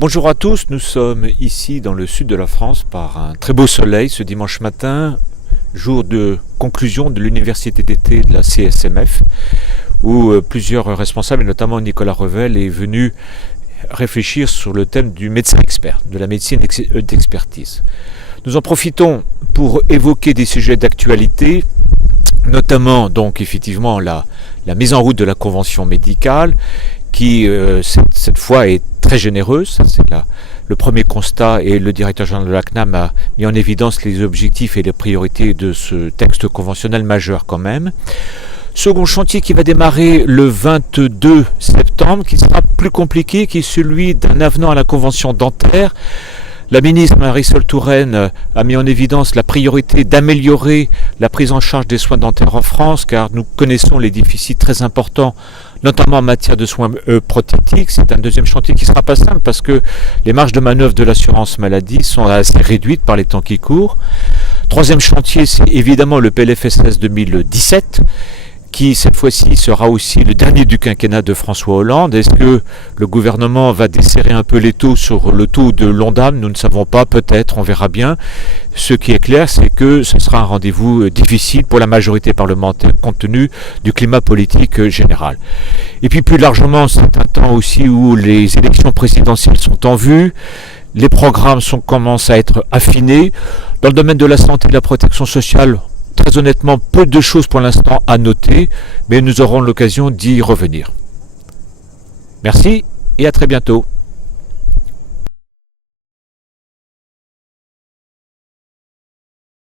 Bonjour à tous, nous sommes ici dans le sud de la France par un très beau soleil ce dimanche matin, jour de conclusion de l'université d'été de la CSMF, où plusieurs responsables, et notamment Nicolas Revel, est venu réfléchir sur le thème du médecin expert, de la médecine d'expertise. Nous en profitons pour évoquer des sujets d'actualité, notamment donc effectivement la mise en route de la convention médicale, qui cette fois est très généreuse. C'est le premier constat, et le directeur général de la CNAM a mis en évidence les objectifs et les priorités de ce texte conventionnel majeur quand même. Second chantier qui va démarrer le 22 septembre, qui sera plus compliqué, qui est celui d'un avenant à la convention dentaire. La ministre Marisol Touraine a mis en évidence la priorité d'améliorer la prise en charge des soins dentaires en France, car nous connaissons les déficits très importants, notamment en matière de soins prothétiques. C'est un deuxième chantier qui ne sera pas simple parce que les marges de manœuvre de l'assurance maladie sont assez réduites par les temps qui courent. Troisième chantier, c'est évidemment le PLFSS 2017, qui cette fois-ci sera aussi le dernier du quinquennat de François Hollande. Est-ce que le gouvernement va desserrer un peu les taux sur le taux de l'Ondam? Nous ne savons pas, peut-être, on verra bien. Ce qui est clair, c'est que ce sera un rendez-vous difficile pour la majorité parlementaire compte tenu du climat politique général. Et puis plus largement, c'est un temps aussi où les élections présidentielles sont en vue. Les programmes commencent à être affinés. Dans le domaine de la santé et de la protection sociale, très honnêtement, peu de choses pour l'instant à noter, mais nous aurons l'occasion d'y revenir. Merci et à très bientôt.